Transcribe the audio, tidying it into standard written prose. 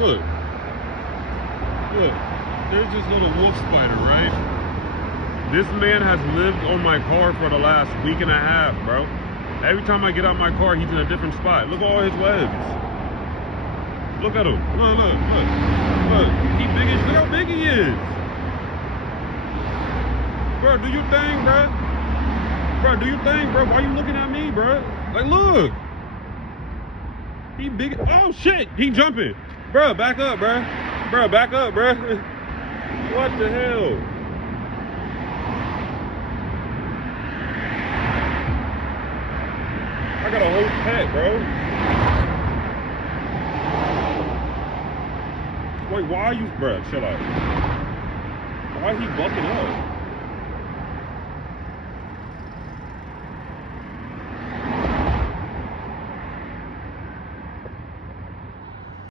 Look. Look. There's this little wolf spider, right? This man has lived on my car for the last week and a half, bro. Every time I get out my car, he's in a different spot. Look at all his webs. Look at him. Look, look, look. Look. He big as, look how big he is. Bro, do your thing, bro. Bro, do your thing, bro. Why you looking at me, bro? Like, look. He big. Oh, shit. He jumping. Bro, back up, bro. Bro, back up, bro. What the hell? I got a whole pet, bro. Wait, why are you, bro? Chill out. Why is he bucking up?